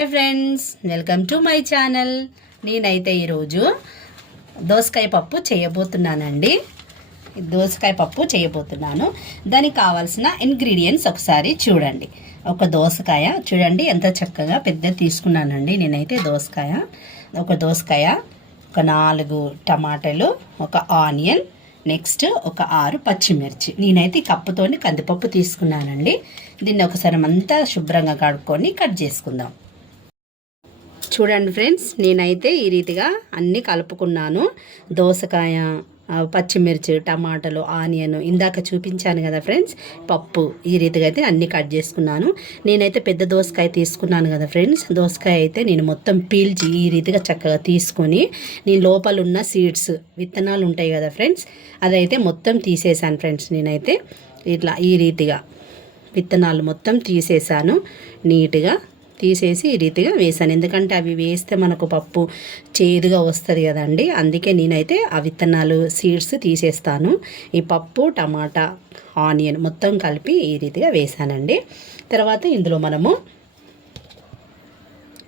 Hi friends, welcome to my channel. నేనైతే ఈరోజు దోసకాయ పప్పు చేయబోతున్నానండి. దోసకాయ పప్పు చేయబోతున్నాను. దానికి కావాల్సిన ఇంగ్రీడియంట్స్ ఒకసారి చూడండి. ఒక దోసకాయ చూడండి ఎంత చక్కగా పెద్ద తీసుకున్నానండి. నేనైతే ఒక దోసకాయ, ఒక 4 టమాటాలు, ఒక ఆనియన్, నెక్స్ట్ ఒక 6 పచ్చిమిర్చి. నేనైతే కప్పుతోని కందిపప్పు తీసుకున్నానండి. దీన్ని ఒకసారి అంతా శుభ్రంగా కడుక్కొని కట్ చేసుకుందాం. చూడండి ఫ్రెండ్స్, నేనైతే ఈ రీతిగా అన్నీ కలుపుకున్నాను. దోసకాయ, పచ్చిమిర్చి, టమాటాలు, ఆనియన్ ఇందాక చూపించాను కదా ఫ్రెండ్స్, పప్పు ఈ రీతిగా అయితే అన్నీ కట్ చేసుకున్నాను. నేనైతే పెద్ద దోసకాయ తీసుకున్నాను కదా ఫ్రెండ్స్. దోసకాయ అయితే నేను మొత్తం పీల్చి ఈ రీతిగా చక్కగా తీసుకొని నేను లోపల ఉన్న సీడ్స్ విత్తనాలు ఉంటాయి కదా ఫ్రెండ్స్, అదైతే మొత్తం తీసేసాను ఫ్రెండ్స్. నేనైతే ఇట్లా ఈ రీతిగా విత్తనాలు మొత్తం తీసేసాను. నీట్గా తీసేసి ఈ రీతిగా వేసాను. ఎందుకంటే అవి వేస్తే మనకు పప్పు చేదుగా వస్తుంది కదండి. అందుకే నేనైతే ఆ విత్తనాలు సీడ్స్ తీసేస్తాను. ఈ పప్పు, టమాటా, ఆనియన్ మొత్తం కలిపి ఈ రీతిగా వేసానండి. తర్వాత ఇందులో మనము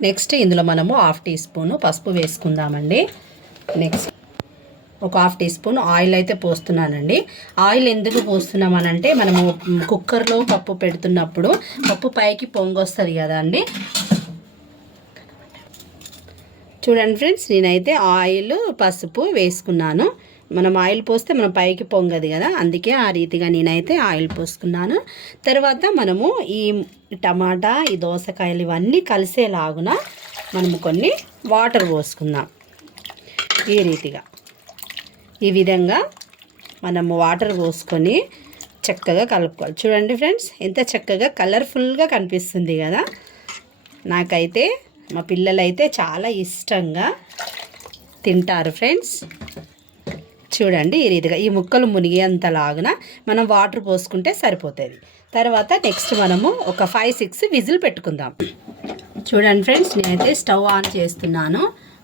1/2 టీ స్పూను పసుపు వేసుకుందామండి. నెక్స్ట్ ఒక 1/2 టీ స్పూన్ ఆయిల్ అయితే పోస్తున్నానండి. ఆయిల్ ఎందుకు పోస్తున్నామనంటే మనము కుక్కర్లో పప్పు పెడుతున్నప్పుడు పప్పు పైకి పొంగొస్తుంది కదా అండి. చూడండి ఫ్రెండ్స్, నేనైతే ఆయిల్, పసుపు వేసుకున్నాను. మనం ఆయిల్ పోస్తే మనం పైకి పొంగదు కదా, అందుకే ఆ రీతిగా నేనైతే ఆయిల్ పోసుకున్నాను. తర్వాత మనము ఈ టమాటా, ఈ దోసకాయలు ఇవన్నీ కలిసేలాగున మనము కొన్ని వాటర్ పోసుకుందాం. ఈ రీతిగా ఈ విధంగా మనము వాటర్ పోసుకొని చక్కగా కలుపుకోవాలి. చూడండి ఫ్రెండ్స్, ఎంత చక్కగా కలర్ఫుల్గా కనిపిస్తుంది కదా. నాకైతే మా పిల్లలైతే చాలా ఇష్టంగా తింటారు ఫ్రెండ్స్. చూడండి ఈ రీతిగా ఈ ముక్కలు మునిగేంతలాగున మనం వాటర్ పోసుకుంటే సరిపోతుంది. తర్వాత నెక్స్ట్ మనము ఒక 5-6 విజిల్ పెట్టుకుందాం. చూడండి ఫ్రెండ్స్, నేనైతే స్టవ్ ఆన్ చేస్తున్నాను.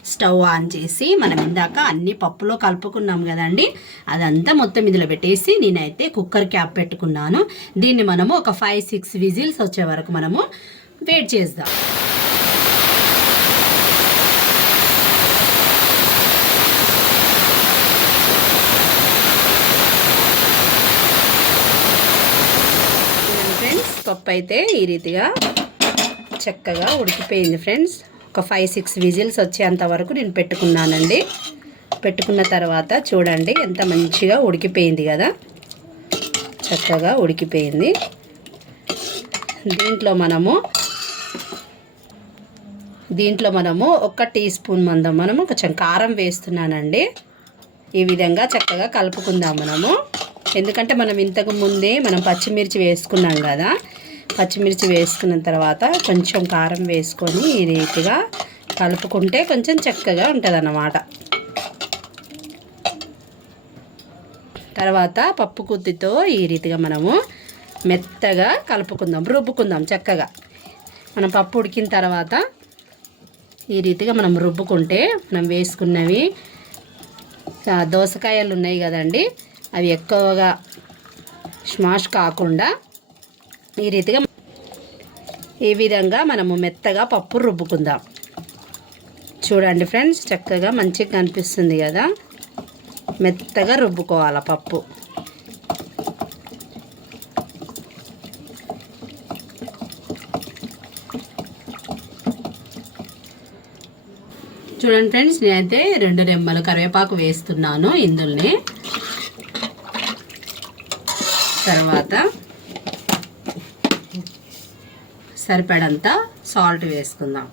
స్టవ్ ఆన్ చేసి మనం ఇందాక అన్ని పప్పులో కలుపుకున్నాం కదండి, అదంతా మొత్తం ఇందులో పెట్టేసి నేనైతే కుక్కర్ క్యాప్ పెట్టుకున్నాను. దీన్ని మనము ఒక 5-6 విజిల్స్ వచ్చే వరకు మనము వెయిట్ చేద్దాం. ఫ్రెండ్స్, పప్పు అయితే ఈ రీతిగా చక్కగా ఉడికిపోయింది ఫ్రెండ్స్. ఒక 5-6 విజిల్స్ వచ్చేంత వరకు నేను పెట్టుకున్నానండి. పెట్టుకున్న తర్వాత చూడండి ఎంత మంచిగా ఉడికిపోయింది కదా, చక్కగా ఉడికిపోయింది. దీంట్లో మనము 1 టీ స్పూన్ మందం మనము కొంచెం కారం వేస్తున్నానండి. ఈ విధంగా చక్కగా కలుపుకుందాం మనము. ఎందుకంటే మనం ఇంతకు ముందే మనం పచ్చిమిర్చి వేసుకున్నాం కదా, పచ్చిమిర్చి వేసుకున్న తర్వాత కొంచెం కారం వేసుకొని ఈ రీతిగా కలుపుకుంటే కొంచెం చక్కగా ఉంటుంది అన్నమాట. తర్వాత పప్పు కుత్తితో ఈ రీతిగా మనము మెత్తగా కలుపుకుందాం, రుబ్బుకుందాం చక్కగా. మనం పప్పు ఉడికిన తర్వాత ఈ రీతిగా మనం రుబ్బుకుంటే మనం వేసుకున్నవి దోసకాయలు ఉన్నాయి కదండి, అవి ఎక్కువగా స్మాష్ కాకుండా ఈ విధంగా మనము మెత్తగా పప్పు రుబ్బుకుందాం. చూడండి ఫ్రెండ్స్, చక్కగా మంచిగా కనిపిస్తుంది కదా, మెత్తగా రుబ్బుకోవాలి పప్పు. చూడండి ఫ్రెండ్స్, నేనైతే 2 రెమ్మలు కరివేపాకు వేస్తున్నాను ఇందులోనే. తర్వాత సరిపడంత సాల్ట్ వేసుకుందాం.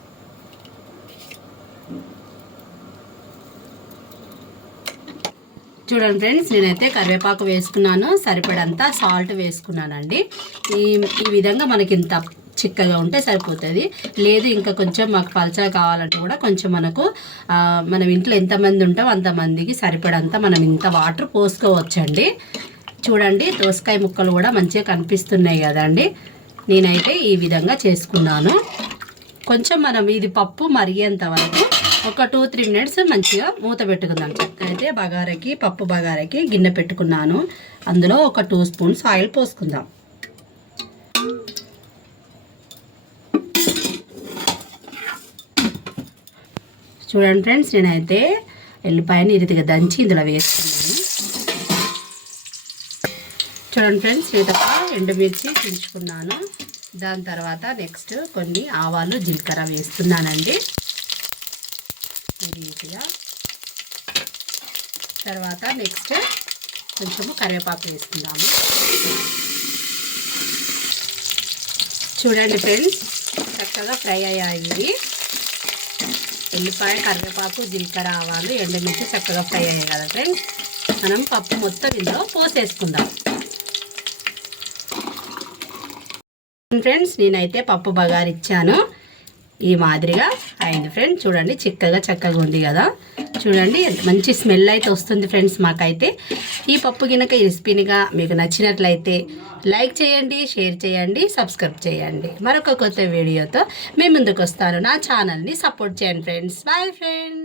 చూడండి ఫ్రెండ్స్, నేనైతే కరివేపాకు వేసుకున్నాను, సరిపడంత సాల్ట్ వేసుకున్నానండి. ఈ విధంగా మనకి ఇంత చిక్కగా ఉంటే సరిపోతుంది. లేదు ఇంకా కొంచెం మాకు పల్చగా కావాలంటే కూడా కొంచెం మనం ఇంట్లో ఎంతమంది ఉంటామో అంతమందికి సరిపడంత మనం ఇంత వాటర్ పోసుకోవచ్చండి. చూడండి దోసకాయ ముక్కలు కూడా మంచిగా కనిపిస్తున్నాయి కదండి. నేనైతే ఈ విధంగా చేసుకున్నాను. కొంచెం మనం ఇది పప్పు మరిగేంత వరకు ఒక 2-3 మినిట్స్ మంచిగా మూత పెట్టుకుందాం. చక్కగా అయితే పప్పు బగారకి గిన్నె పెట్టుకున్నాను. అందులో ఒక 2 స్పూన్స్ ఆయిల్ పోసుకుందాం. చూడండి ఫ్రెండ్స్, నేనైతే ఎల్లిపాయని ఈ రీతిగా దంచి ఇందులో వేస్తున్నాను. చూడండి ఫ్రెండ్స్, నేతప్ప ఎండుమిర్చి తుంచుకున్నాను. దాని తర్వాత నెక్స్ట్ కొన్ని ఆవాలు జీలకర్ర వేస్తున్నానండి ఈ రీతిగా. తర్వాత నెక్స్ట్ కొంచెము కరివేపాకు వేసుకుందాము. చూడండి ఫ్రెండ్స్, చక్కగా ఫ్రై అయ్యాయి ఇవి. ఎల్లిపాయ, కరివేపాకు, జీలకర్ర, ఆవాలు, ఎండుమిర్చి చక్కగా ఫ్రై అయ్యాయి కదా ఫ్రెండ్స్. మనం పప్పు మొత్తం ఇందులో పోసేసుకుందాం. ఫ్రెండ్స్, నేనైతే పప్పు బగారిచ్చాను. ఈ మాదిరిగా అయింది ఫ్రెండ్స్. చూడండి, చక్కగా ఉంది కదా. చూడండి, మంచి స్మెల్ అయితే వస్తుంది ఫ్రెండ్స్ మాకైతే. ఈ పప్పు గినక ఈ రెసిపీనిగా మీకు నచ్చినట్లయితే లైక్ చేయండి, షేర్ చేయండి, సబ్స్క్రైబ్ చేయండి. మరొక కొత్త వీడియోతో మేము ముందుకు వస్తాను. నా ఛానల్ని సపోర్ట్ చేయండి ఫ్రెండ్స్. Bye friends.